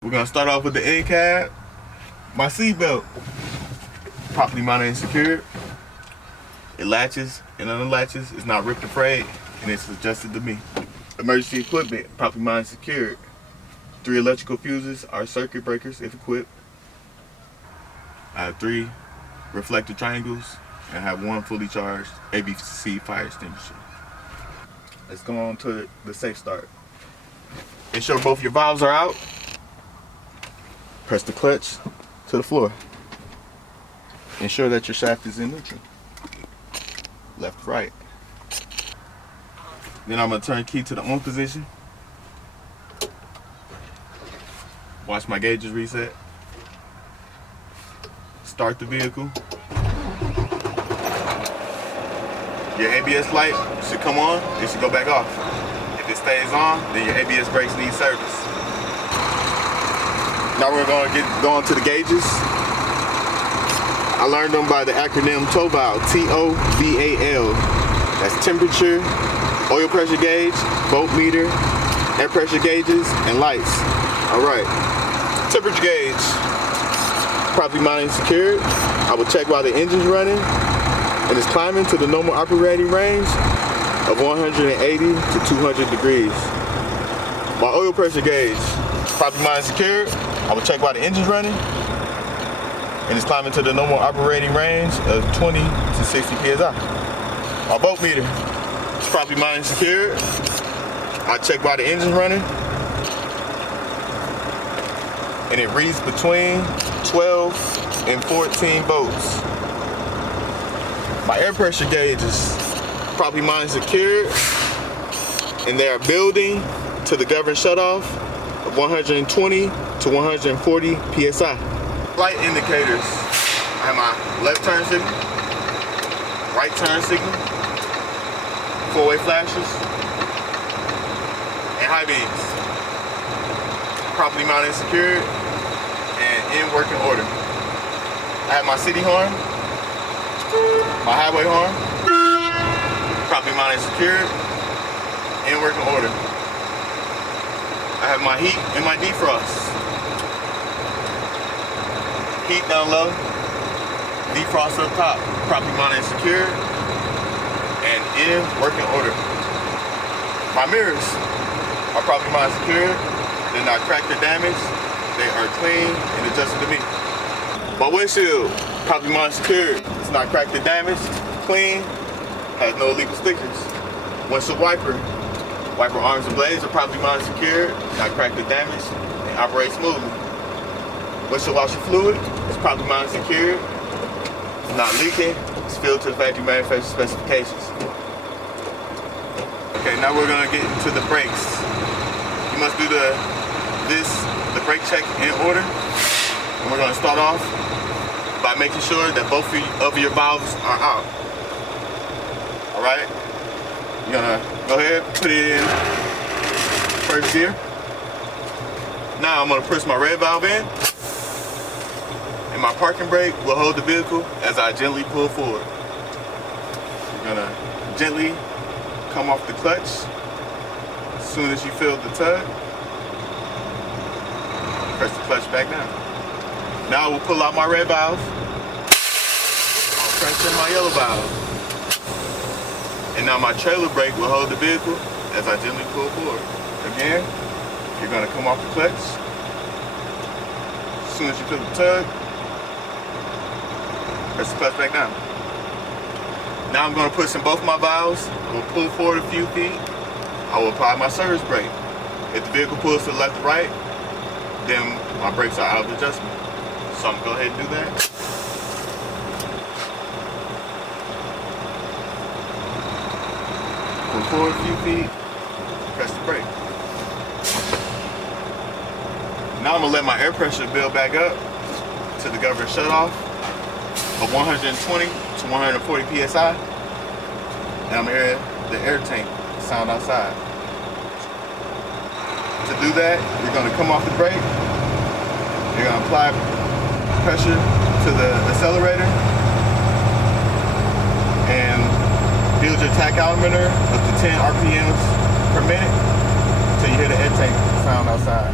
We're gonna start off with the end cap. My seat belt, properly mounted and secured. It latches and unlatches. It's not ripped or frayed, and it's adjusted to me. Emergency equipment, properly mounted and secured. 3 electrical fuses are circuit breakers if equipped. I have 3 reflector triangles, and I have 1 fully charged ABC fire extinguisher. Let's go on to the safe start. Ensure both your valves are out. Press the clutch to the floor. Ensure that your shaft is in neutral. Left, right. Then I'm going to turn key to the on position. Watch my gauges reset. Start the vehicle. Your ABS light should come on, it should go back off. If it stays on, then your ABS brakes need service. Now we're going to go on to the gauges. I learned them by the acronym TOVAL, T-O-V-A-L. That's temperature, oil pressure gauge, voltmeter, air pressure gauges, and lights. All right, temperature gauge, properly mounted and secured. I will check while the engine's running and it's climbing to the normal operating range of 180 to 200 degrees. My oil pressure gauge, properly mounted and secured. I will check while the engine's running and it's climbing to the normal operating range of 20 to 60 psi. My voltmeter is properly mounted and secured. I check while the engine's running and it reads between 12 and 14 volts. My air pressure gauge is properly mounted and secured, and they are building to the governed shutoff of 120 to 140 psi. Light indicators. I have my left turn signal, right turn signal, 4-way flashes, and high beams. Properly mounted and secured and in working order. I have my city horn, my highway horn, properly mounted and secured, in working order. I have my heat and my defrost. Heat down low, defrost up top, properly mounted and secured, and in working order. My mirrors are properly mounted and secured. They're not cracked or damaged. They are clean and adjusted to me. My windshield, properly mounted and secured. It's not cracked or damaged, clean, has no illegal stickers. Windshield wiper arms and blades are properly mounted and secured, not cracked or damaged, and operate smoothly. Windshield washer fluid is properly mounted and secured. It's not leaking. It's filled to the factory manufacturer specifications. Okay, now we're gonna get into the brakes. You must do the brake check in order. And we're gonna start off by making sure that both of your valves are out. All right? You're gonna go ahead, put it in first gear. Now I'm gonna push my red valve in. And my parking brake will hold the vehicle as I gently pull forward. You're gonna gently come off the clutch. As soon as you feel the tug, press the clutch back down. Now I will pull out my red valve. I'll press in my yellow valve. And now my trailer brake will hold the vehicle as I gently pull forward. Again, you're gonna come off the clutch. As soon as you feel the tug, press the clutch back down. Now I'm going to push in both my valves. I will pull forward a few feet. I will apply my service brake. If the vehicle pulls to the left or right, then my brakes are out of adjustment. So I'm going to go ahead and do that. Pull forward a few feet, press the brake. Now I'm going to let my air pressure build back up to the governed shutoff of 120 to 140 psi, and I'm hearing the air tank sound outside. To do that, you're going to come off the brake, you're going to apply pressure to the accelerator, and build your tachometer up to 10 RPMs per minute until you hear the air tank sound outside.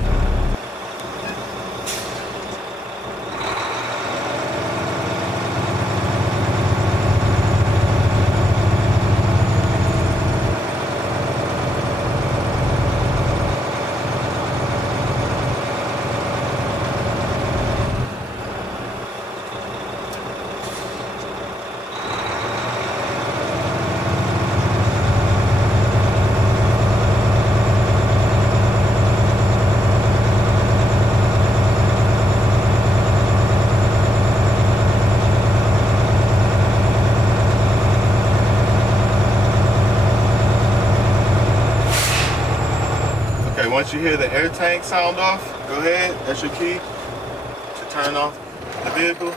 Okay, once you hear the air tank sound off, go ahead, that's your key to turn off the vehicle.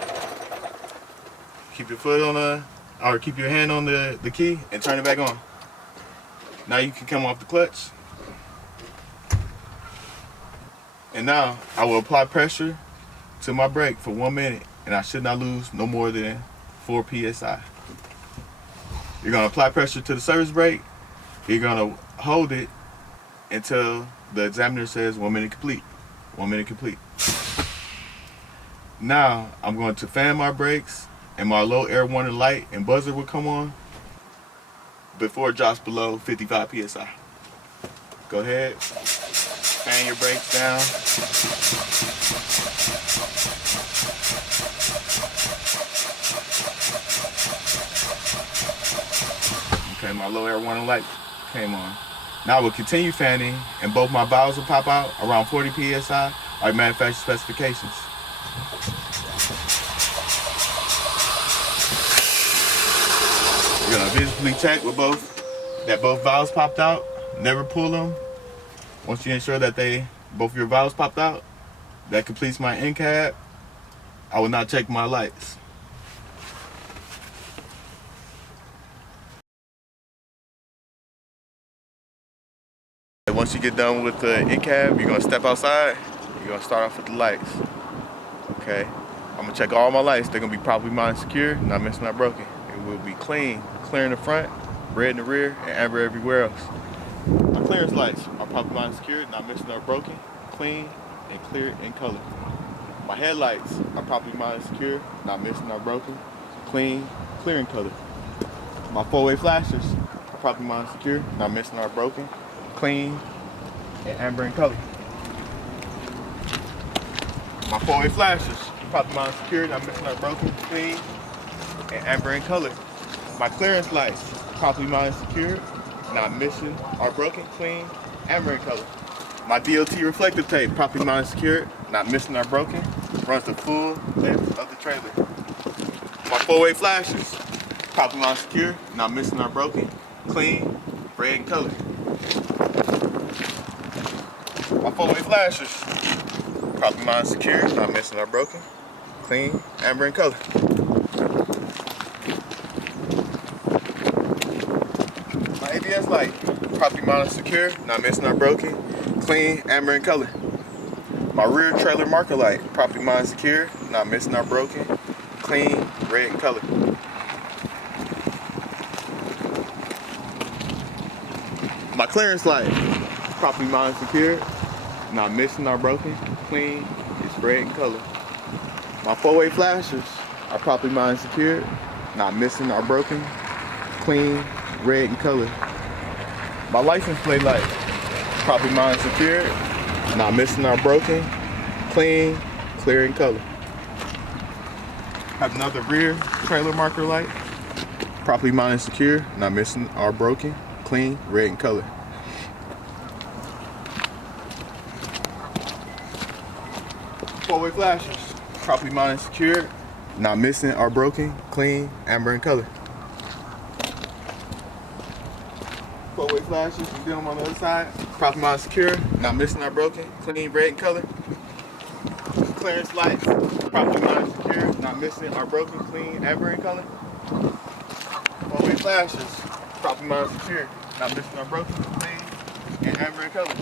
Keep your foot on or keep your hand on the key and turn it back on. Now you can come off the clutch. And now I will apply pressure to my brake for 1 minute, and I should not lose no more than 4 PSI. You're gonna apply pressure to the service brake. You're gonna hold it until the examiner says 1 minute complete. 1 minute complete. Now I'm going to fan my brakes, and my low air warning light and buzzer will come on before it drops below 55 PSI. Go ahead, fan your brakes down. Okay, my low air warning light came on. Now I will continue fanning, and both my valves will pop out around 40 PSI, like manufacturer specifications. You're gonna visibly check with that both valves popped out. Never pull them. Once you ensure that both your valves popped out, that completes my end cap. I will not check my lights. Once you get done with the end cap, you're gonna step outside. You're gonna start off with the lights. Okay, I'm gonna check all my lights. They're gonna be properly mounted, secure, not missing, not broken. It will be clean, clear in the front, red in the rear, and amber everywhere else. My clearance lights are properly mounted, secure, not missing, not broken, clean, and clear in color. My headlights are properly mounted, secure, not missing, not broken, clean, clear in color. My four-way flashers are properly mounted, secure, not missing, not broken, clean, and amber in color. My four-way flashers, properly mounted, secure, not missing, not broken, clean, and amber in color. My clearance lights, properly mounted, secure, not missing or broken, clean, amber in color. My DOT reflective tape, properly mounted, secure, not missing or broken, runs the full length of the trailer. My four-way flashers, properly mounted, secure, not missing or broken, clean, red in color. My four-way flashers, properly mounted, secure, not missing or broken, clean, amber in color. My ABS light, properly mounted, secure, not missing or broken, clean, amber in color. My rear trailer marker light, properly mounted, secure, not missing or broken, clean, red in color. My clearance light, properly mounted, secure, not missing or broken, clean, it's red in color. My four-way flashers are properly mounted, secure, not missing or broken, clean, red in color. My license plate light, properly mounted, secure, not missing or broken, clean, clear in color. Have another rear trailer marker light, properly mounted, secure, not missing or broken, clean, red in color. Four-way flashers, properly mounted, secure, not missing or broken, clean, amber in color. Four-way flashers, you get them on the other side, properly mounted, secure, not missing or broken, clean, red in color. Clearance lights, properly mounted, secure, not missing or broken, clean, amber in color. Four-way flashers, properly mounted, secure, not missing or broken, clean, and amber in color.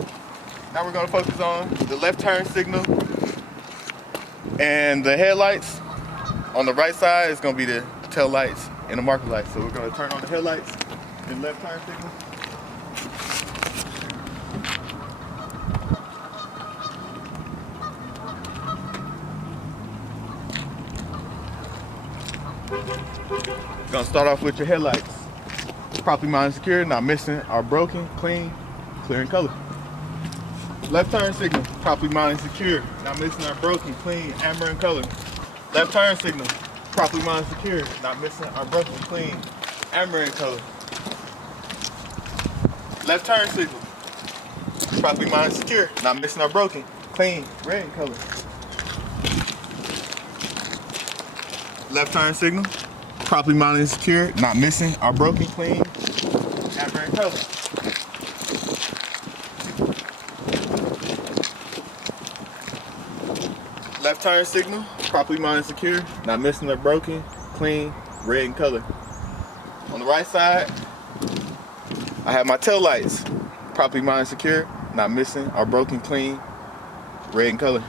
Now we're going to focus on the left turn signal. And the headlights on the right side is going to be the tail lights and the marker lights. So we're going to turn on the headlights and left turn signal. You're going to start off with your headlights. Properly mounted, secure, not missing or broken, clean, clear in color. Left turn signal, properly mounted, secure, not missing or broken, clean, amber in color. Left turn signal, properly mounted, secure, not missing or broken, clean, amber in color. Left turn signal, properly mounted, secure, not missing or broken, clean, red in color. Left turn signal, properly mounted, secure, not missing or broken, clean, amber in color. Left turn signal, properly mounted and secure, not missing or broken, clean, red in color. On the right side, I have my tail lights, properly mounted and secure, not missing or broken, clean, red in color.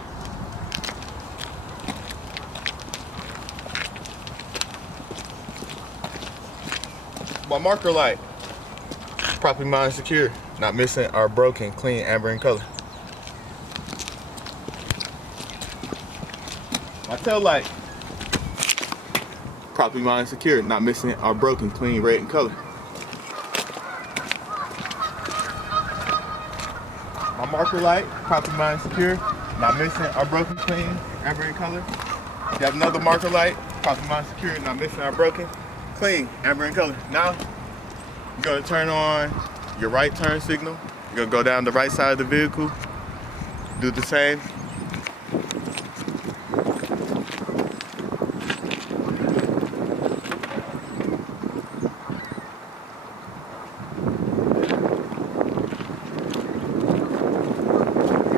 My marker light, properly mounted and secure, not missing or broken, clean, amber in color. My tail light, properly mounted and secure, not missing or broken, clean, red in color. My marker light, properly mounted and secure, not missing or broken, clean, amber in color. You have another marker light, properly mounted and secure, not missing or broken, clean, amber in color. Now, you're gonna turn on your right turn signal. You're gonna go down the right side of the vehicle, do the same.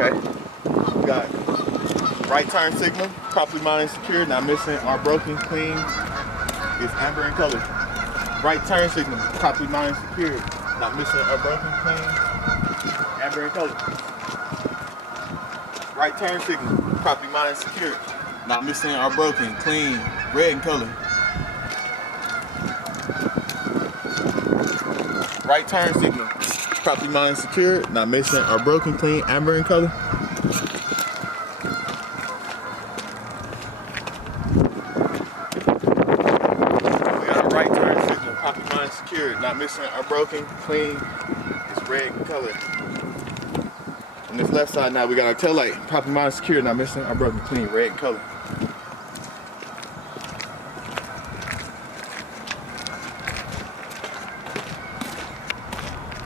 Okay, we got right turn signal, properly mounted and secure, not missing or broken, clean, is amber in color. Right turn signal, properly mounted and secure, not missing or broken, clean, amber in color. Right turn signal, properly mounted and secure, not missing or broken, clean, red in color. Right turn signal, properly mounted and secure, not missing or broken, clean, amber in color. Right turn signal, properly mounted and secured, not missing or broken, clean, it's red in color. On this left side now we got our tail light, properly mounted and secured, not missing or broken, clean, red in color.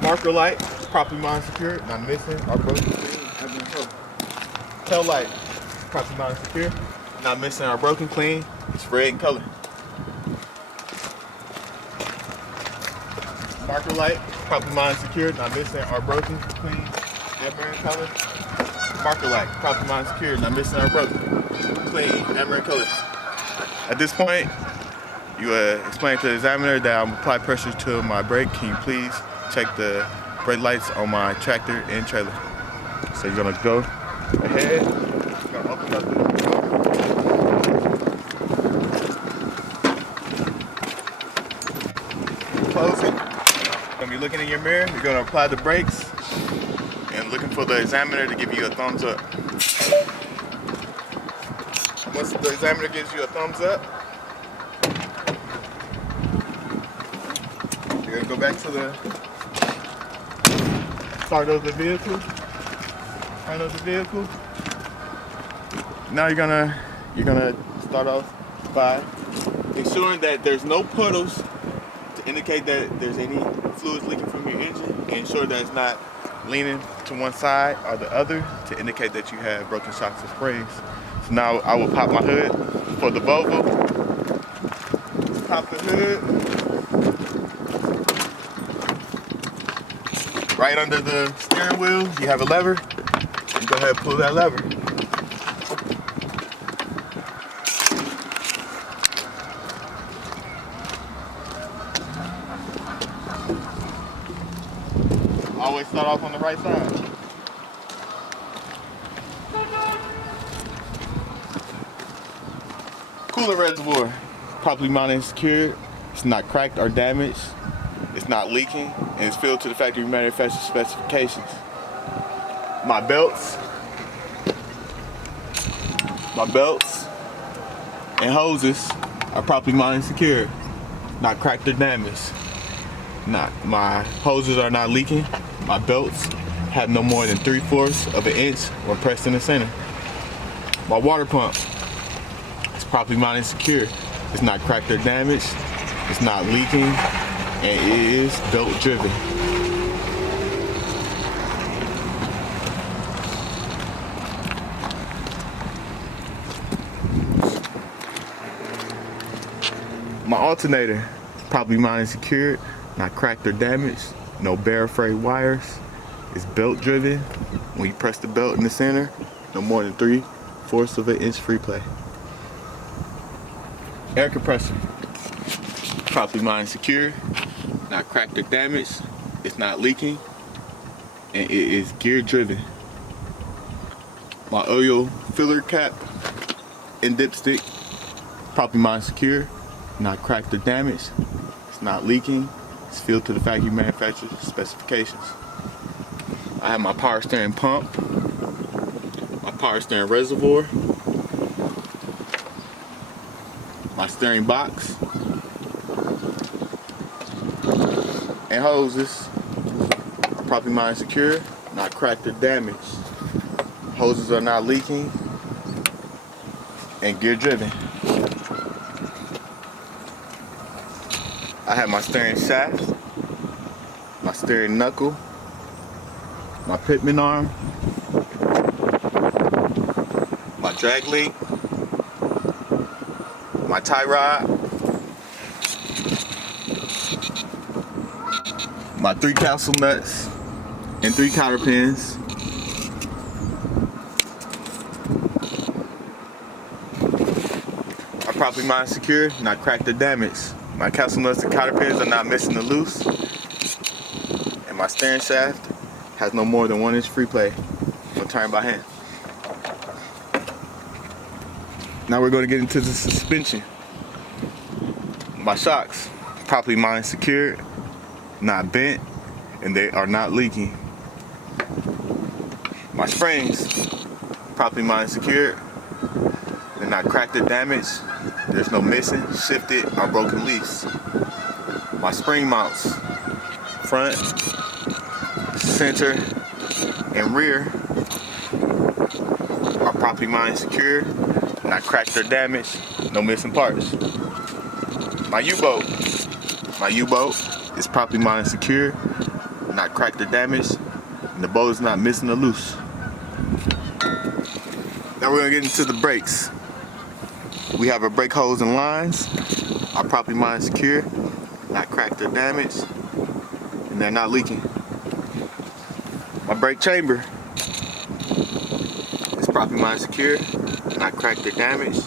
Marker light, properly mounted and secured, not missing or broken, clean, amber in color. Tail light, properly mounted and secured, not missing or broken, clean, it's red in color. Marker light, properly mounted and secured, not missing or broken, clean, amber in color. Marker light, properly mounted and secured, not missing or broken, clean, amber in color. At this point, you explain to the examiner that I'm apply pressure to my brake. Can you please check the brake lights on my tractor and trailer? So you're gonna go ahead, you're gonna open up the door. Close it. You're gonna be looking in your mirror, you're gonna apply the brakes and looking for the examiner to give you a thumbs up. Once the examiner gives you a thumbs up, you're gonna go back to the start of the vehicle, Now you're gonna start off by ensuring that there's no puddles to indicate that there's any fluids leaking from your engine, and ensure that it's not leaning to one side or the other to indicate that you have broken shocks and springs. So now I will pop my hood for the Volvo. Pop the hood. Right under the steering wheel, you have a lever. You go ahead and pull that lever. Always start off on the right side. Coolant reservoir, properly mounted and secured. It's not cracked or damaged. It's not leaking, and it's filled to the factory manufacturer specifications. My belts and hoses are properly mounted and secured, not cracked or damaged. My hoses are not leaking. My belts have no more than 3/4 of an inch when pressed in the center. My water pump is properly mounted and secured. It's not cracked or damaged. It's not leaking, and it is belt driven. My alternator is properly mounted and secured, not cracked or damaged, no bare frayed wires. It's belt driven. When you press the belt in the center, no more than 3/4 1/4 of an inch free play. Air compressor, properly mined, secure, not cracked or damaged, it's not leaking, and it is gear driven. My oil filler cap and dipstick, properly mined, secure, not cracked or damaged, it's not leaking, it's filled to the factory manufacturer's specifications. I have my power steering pump, my power steering reservoir, my steering box, and hoses, properly mined, secure, not cracked or damaged. Hoses are not leaking, and gear driven. I have my steering shaft, my steering knuckle, my pitman arm, my drag link, my tie rod, my 3 capsule nuts and 3 cotter pins, are properly mined, secure, not cracked or damaged. My capsule nuts and cotter pins are not missing or loose, and my steering shaft has no more than 1 inch free play when turned by hand. Now we're going to get into the suspension. My shocks, properly mined, secured, not bent, and they are not leaking. My springs, properly mined, secured, they're not cracked or damaged, there's no missing, shifted, or broken leaves. My spring mounts, front, center, and rear, are properly mined, secured, not cracked or damaged, no missing parts. My U-bolt is properly mined, secure, not cracked or damaged, and the bolt is not missing or loose. Now we're gonna get into the brakes. We have our brake hose and lines, are properly mined, secure, not cracked or damaged, and they're not leaking. My brake chamber is properly mined, secure, not cracked or damaged,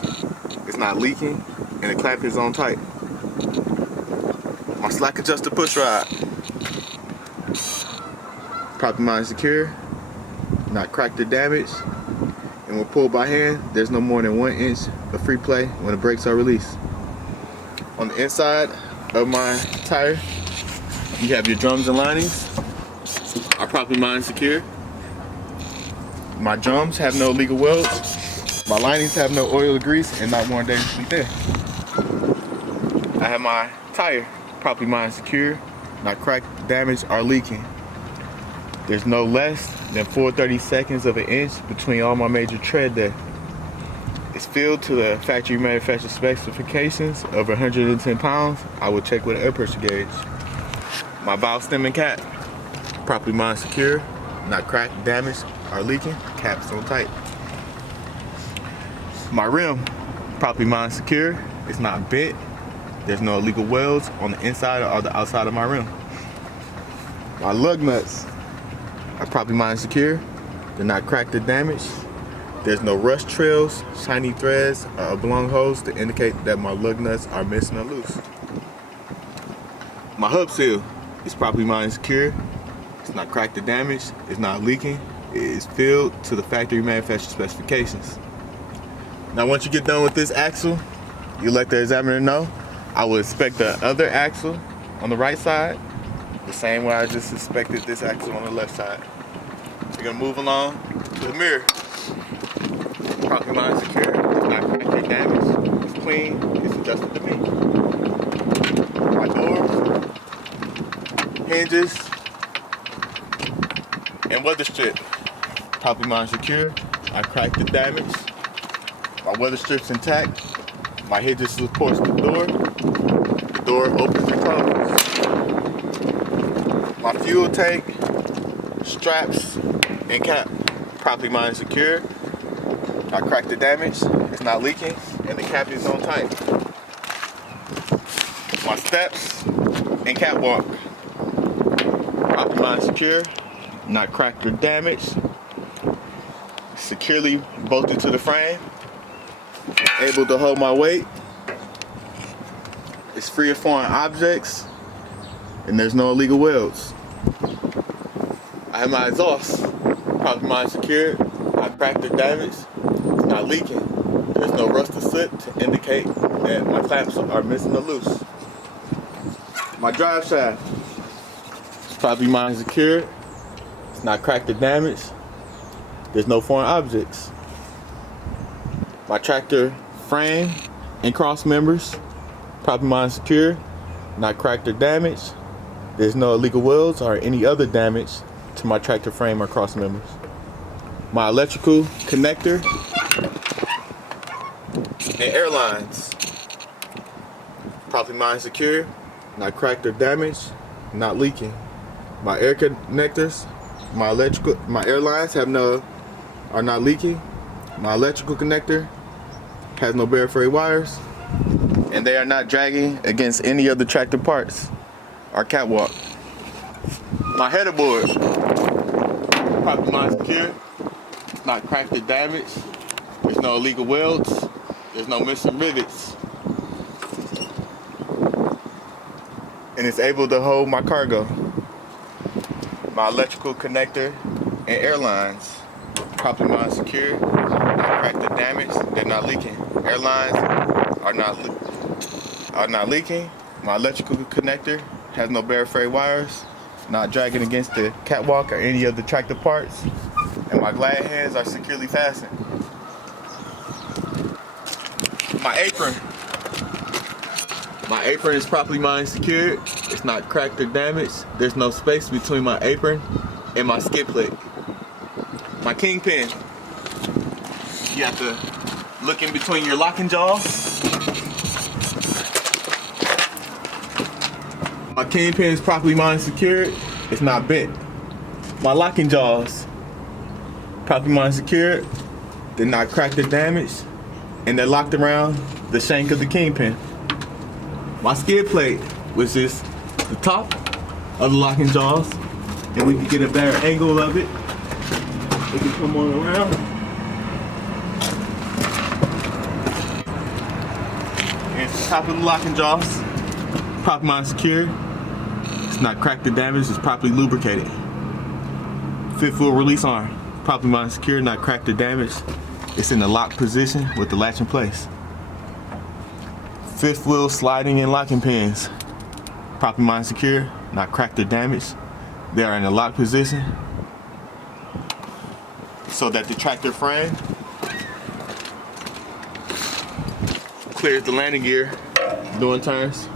it's not leaking, and the clamp is on tight. My slack adjuster push rod, properly mined, secure, not cracked or damaged, and when pulled by hand, there's no more than 1 inch of free play when the brakes are released. On the inside of my tire, you have your drums and linings, are properly mined, secure. My drums have no legal welds. My linings have no oil or grease and not worn dangerously thin. I have my tire, properly mined, secure, not cracked, damaged, or leaking. There's no less than 4/32 of an inch between all my major tread depth. It's filled to the factory manufacturer specifications of 110 pounds. I will check with an air pressure gauge. My valve stem and cap, properly mined, secure, not cracked, damaged, or leaking, caps on tight. My rim, properly mined, secure, it's not bent, there's no illegal welds on the inside or the outside of my rim. My lug nuts are properly mined, secure, they're not cracked or damaged, there's no rust trails, shiny threads, or oblong holes to indicate that my lug nuts are missing or loose. My hub seal is properly mined, secure, it's not cracked or damaged, it's not leaking, it is filled to the factory manufacturer specifications. Now once you get done with this axle, you let the examiner know. I will inspect the other axle on the right side, the same way I just inspected this axle on the left side. We're gonna move along to the mirror. Properly mined, secure, it's not cracked or damaged, it's clean, it's adjusted to me. My doors, hinges, and weather strip, properly mined, secure, not cracked or damaged. My weather strip's intact. My hinges supports the door. The door opens and closes. My fuel tank, straps, and cap, properly mined, secure, not cracked or damaged, it's not leaking, and the cap is on tight. My steps and catwalk, properly mined, secure, not cracked or damaged, securely bolted to the frame, able to hold my weight. It's free of foreign objects, and there's no illegal welds. I have my exhaust, properly mine secured, not cracked or damaged, it's not leaking. There's no rust or soot to indicate that my clamps are missing or loose. My drive shaft is properly mine secured, it's not cracked or damaged, there's no foreign objects. My tractor frame and cross members, properly mine secured, not cracked or damaged, there's no illegal welds or any other damage to my tractor frame or cross members. My electrical connector and air lines, properly mine secure, not cracked or damaged, not leaking. My air connectors, my air lines are not leaking. My electrical connector has no bare freight wires, and they are not dragging against any of the tractor parts or catwalk. My header board, properly mine secure, not cracked or damaged, there's no illegal welds, there's no missing rivets, and it's able to hold my cargo. My electrical connector and air lines, properly mine secure, not cracked or damaged, they're not leaking. Air lines are not leaking. My electrical connector has no bare freight wires, not dragging against the catwalk or any of the tractor parts, and my glad hands are securely fastened. My apron is properly mine secured, it's not cracked or damaged, there's no space between my apron and my skid plate. My kingpin, you have to look in between your locking jaws. My kingpin is properly mine secured, it's not bent. My locking jaws, properly mine secured, they're not cracked or damaged, and they're locked around the shank of the kingpin. My skid plate, which is the top of the locking jaws, and we can get a better angle of it. We can come on around. And it's the top of the locking jaws, properly mine secured. It's not cracked or damaged, it's properly lubricated. Fifth wheel release arm, properly mine secured, not cracked or damaged. It's in the lock position with the latch in place. Fifth wheel sliding and locking pins, properly mine secure, not cracked or damaged. They are in the lock position so that the tractor frame clears the landing gear during turns.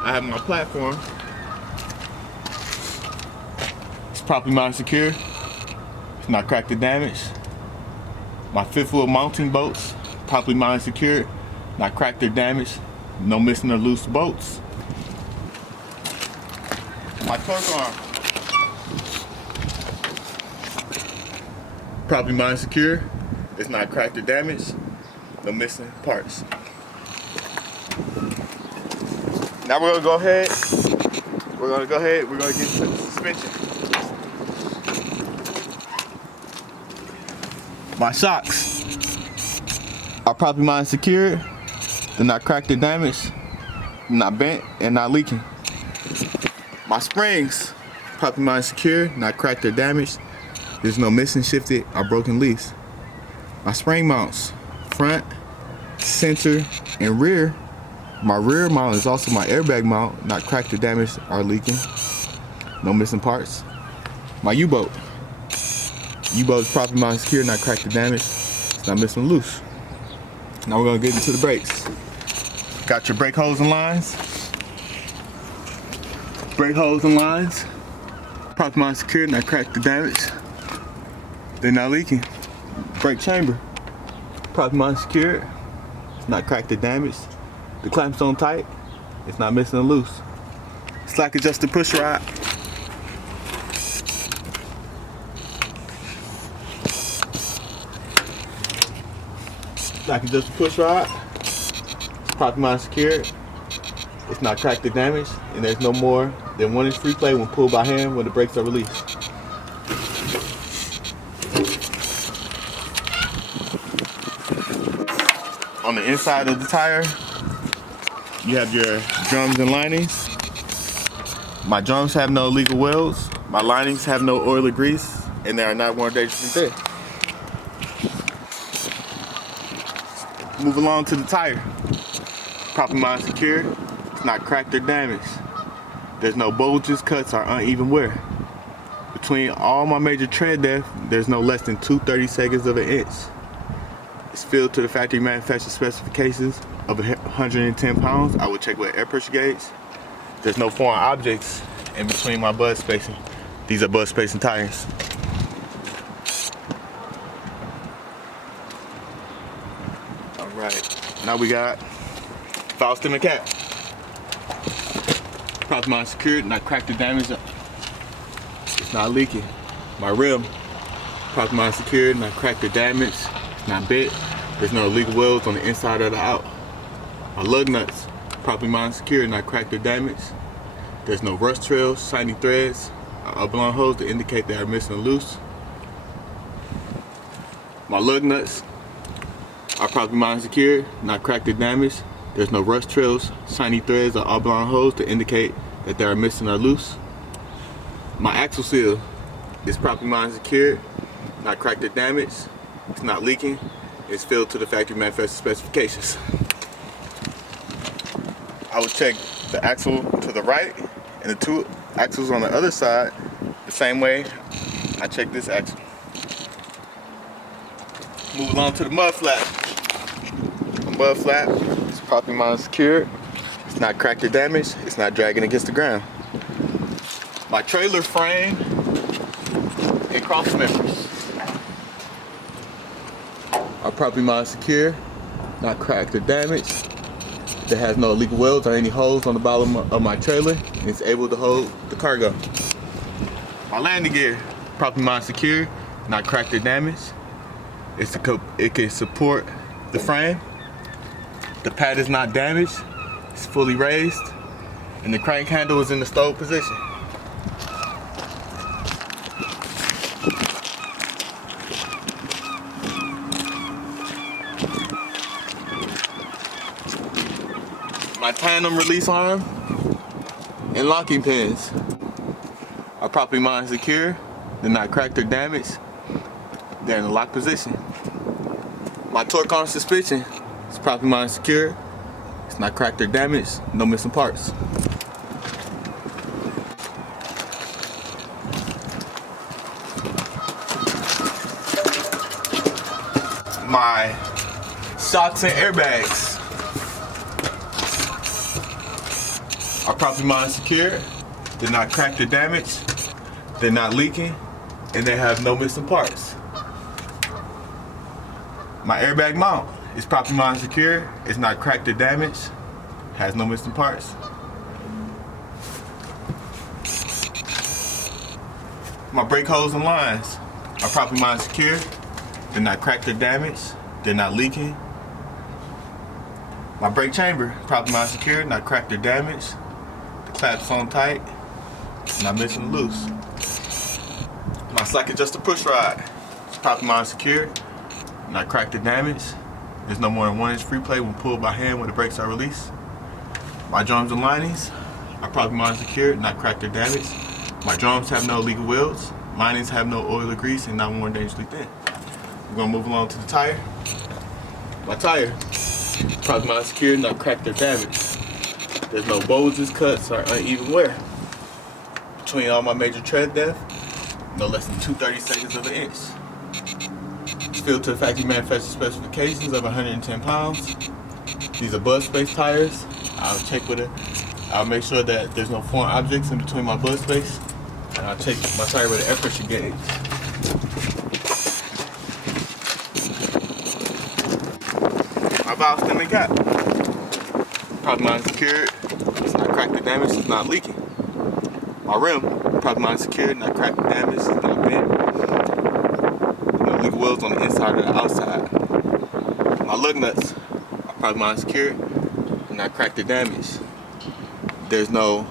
I have my platform. It's properly mine secure. It's not cracked or damaged. My fifth wheel mounting bolts, properly mine secured, not cracked or damaged, no missing or loose bolts. My torque arm, properly mine secure, it's not cracked or damaged, no missing parts. Now we're gonna get into the suspension. My shocks are properly mine secured, they're not cracked or damaged, not bent, and not leaking. My springs, properly mine secured, not cracked or damaged, there's no missing, shifted, or broken leaves. My spring mounts, front, center, and rear. My rear mount is also my airbag mount, not cracked or damaged or leaking. No missing parts. My U-boat. U-boat is properly mine secured, not cracked or damaged. It's not missing or loose. Now we're gonna get into the brakes. Got your brake hose and lines. Brake hose and lines. Properly mine secured, not cracked or damaged. They're not leaking. Brake chamber. Properly mine secured. It's not cracked or damaged. The clamps on tight. It's not missing or loose. Slack adjusted push rod. Slack adjusted push rod. It's properly mine secured. It's not cracked or damaged, and there's no more than 1 inch free play when pulled by hand when the brakes are released. On the inside of the tire, you have your drums and linings. My drums have no illegal welds. My linings have no oil or grease, and they are not worn dangerously thin. Move along to the tire. Properly mounted secure. It's not cracked or damaged. There's no bulges, cuts, or uneven wear. Between all my major tread depth, there's no less than 2/32 of an inch. It's filled to the factory manufacturer specifications of 110 pounds. I will check with air pressure gauge. There's no foreign objects in between my bud spacing. These are bud spacing tires. All right, now we got valve stem and cap. Properly mounted secured, not cracked or damaged. It's not leaking. My rim, properly mounted secured, not cracked or damaged. It's not bent. There's no illegal welds on the inside or the out. My lug nuts, properly mounted secured, not cracked or damaged. There's no rust trails, shiny threads, or oblong holes that indicate they are missing or loose. My lug nuts are properly mounted secured, not cracked or damaged. There's no rust trails, shiny threads, or oblong holes to indicate that they are missing or loose. My axle seal is properly mounted secured, not cracked or damaged. It's not leaking. It's filled to the factory manufacturer specifications. I will check the axle to the right and the two axles on the other side the same way I check this axle. Move along to the mud flap. The mud flap is properly mounted secured. It's not cracked or damaged. It's not dragging against the ground. My trailer frame and cross members are properly mounted secure, not cracked or damaged. It has no illegal welds or any holes on the bottom of my trailer, and it's able to hold the cargo. My landing gear, properly mounted secure, not cracked or damaged. It can support the frame. The pad is not damaged. It's fully raised, and the crank handle is in the stowed position. My tandem release arm and locking pins are properly mounted secure. They're not cracked or damaged. They're in the lock position. My torque arm suspension is properly mounted secure. It's not cracked or damaged. No missing parts. My shocks and airbags are properly mounted secure. They're not cracked or damaged. They're not leaking, and they have no missing parts. My airbag mount is properly mounted secure. It's not cracked or damaged. Has no missing parts. My brake hose and lines are properly mounted secure. They're not cracked or damaged. They're not leaking. My brake chamber, properly mounted secure, not cracked or damaged. The clamp's on tight, not missing or loose. My slack adjuster push rod is properly mounted secure, not cracked or damaged. There's no more than 1 inch free play when pulled by hand when the brakes are released. My drums and linings are properly mounted secure, not cracked or damaged. My drums have no illegal welds. Linings have no oil or grease and not worn dangerously thin. We're gonna move along to the tire. My tire, properly mounted secure, not cracked or damaged. There's no bulges, cuts, or uneven wear. Between all my major tread depth, no less than 2/32 of an inch. It's filled to the factory manufacturer specifications of 110 pounds. These are bud space tires. I'll check with it. I'll make sure that there's no foreign objects in between my bud space. And I'll check my tire with an air pressure gauge. My valve stem and cap. Properly mounted secured. It's not cracked or damaged. It's not leaking. My rim, properly mounted secured, not cracked or damaged. It's not bent. No legal welds on the inside or the outside. My lug nuts are properly mounted secured, not cracked or damaged. There's no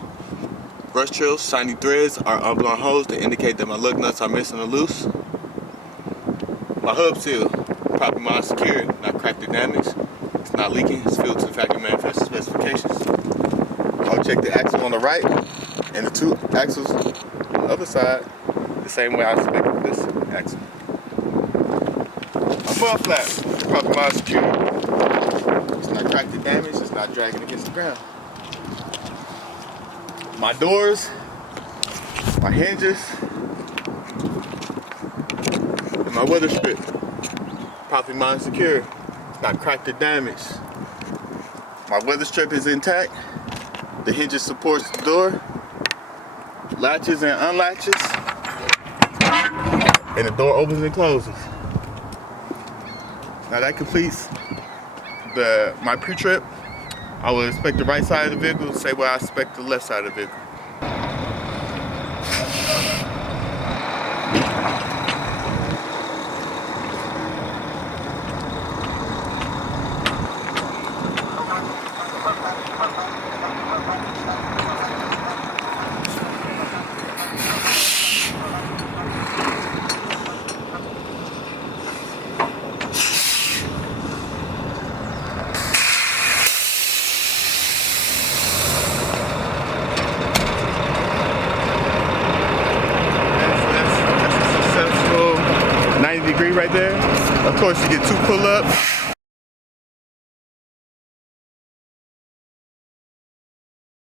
rust trails, shiny threads, or oblong holes that indicate that my lug nuts are missing or loose. My hub seal, properly mounted secured, not cracked or damaged. It's not leaking. It's filled to the factory manufacturer specifications. I'll check the axle on the right and the 2 axles on the other side the same way I expect this axle. My mud flap, proper mod secure. It's not cracked or damaged, it's not dragging against the ground. My doors, my hinges, and my weather strip, properly mod secure. It's not cracked or damaged. My weather strip is intact. The hinges supports the door, latches and unlatches, and the door opens and closes. Now that completes my pre-trip. I will inspect the right side of the vehicle, say what I expect the left side of the vehicle. Right there. Of course, you get 2 pull-ups.